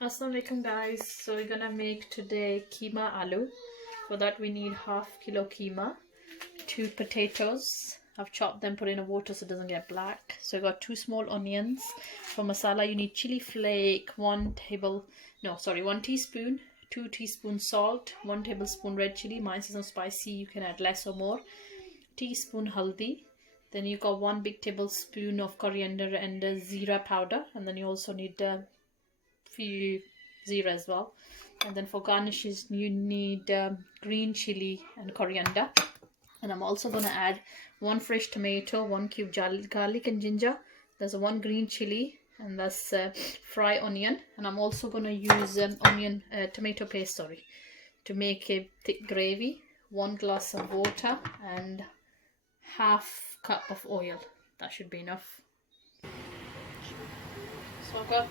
Assalamualaikum guys, so we're gonna make today keema aloo. For that we need half kilo keema, 2 potatoes. I've chopped them, put in a water so it doesn't get black. So I got 2 small onions. For masala you need chili flake, 1 teaspoon, 2 teaspoons salt, 1 tablespoon red chili. Mine isn't spicy, you can add less or more. Teaspoon haldi. Then you got 1 big tablespoon of coriander and zeera powder, and then you also need few zeera as well. And then for garnishes you need green chili and coriander. And I'm also going to add 1 fresh tomato, 1 cube garlic and ginger. There's 1 green chili, and that's fried onion. And I'm also going to use tomato paste to make a thick gravy. 1 glass of water and half cup of oil. That should be enough. So I've got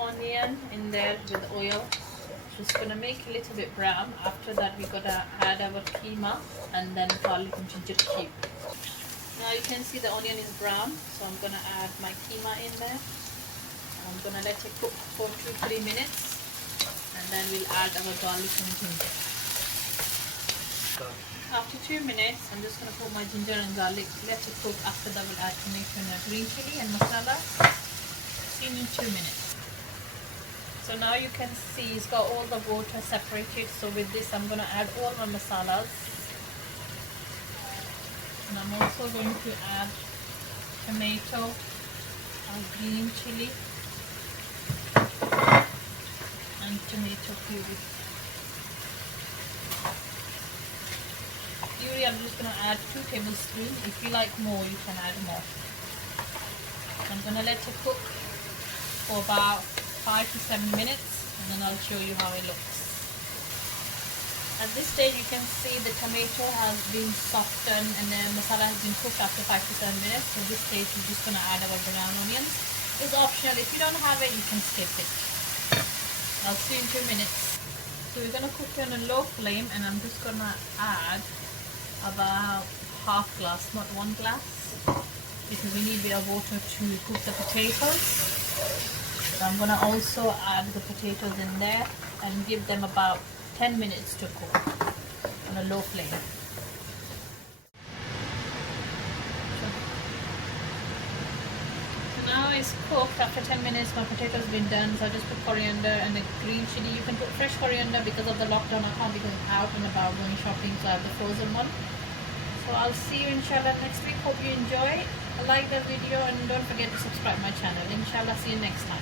onion in there with oil. Just gonna make a little bit brown. After that we're gonna add our keema and then garlic and ginger cube. Now you can see the onion is brown, so I'm gonna add my keema in there. I'm gonna let it cook for 2-3 minutes, and then we'll add our garlic and ginger. After 2 minutes, I'm just gonna put my ginger and garlic, let it cook. After that we'll add tomato and green chili and masala. See you in 2 minutes. So now you can see it's got all the water separated. So with this I'm going to add all my masalas. And I'm also going to add tomato, green chili and tomato puree. Puree I'm just going to add 2 tablespoons. If you like more you can add more. I'm going to let it cook for about 5 to 7 minutes, and then I'll show you how it looks. At this stage you can see the tomato has been softened and the masala has been cooked after 5 to 7 minutes. So this stage we're just going to add our brown onions. It's optional. If you don't have it you can skip it. I'll see you in 2 minutes. So we're going to cook it on a low flame, and I'm just going to add about half glass, not 1 glass, because we need a bit of water to cook the potatoes. I'm going to also add the potatoes in there and give them about 10 minutes to cook on a low flame. So now it's cooked. After 10 minutes my potatoes been done, so I just put coriander and the green chili. You can put fresh coriander. Because of the lockdown I can't be going out and about going shopping, so I have the frozen one. So I'll see you inshallah next week. Hope you enjoy. Like the video and don't forget to subscribe my channel. Inshallah, see you next time.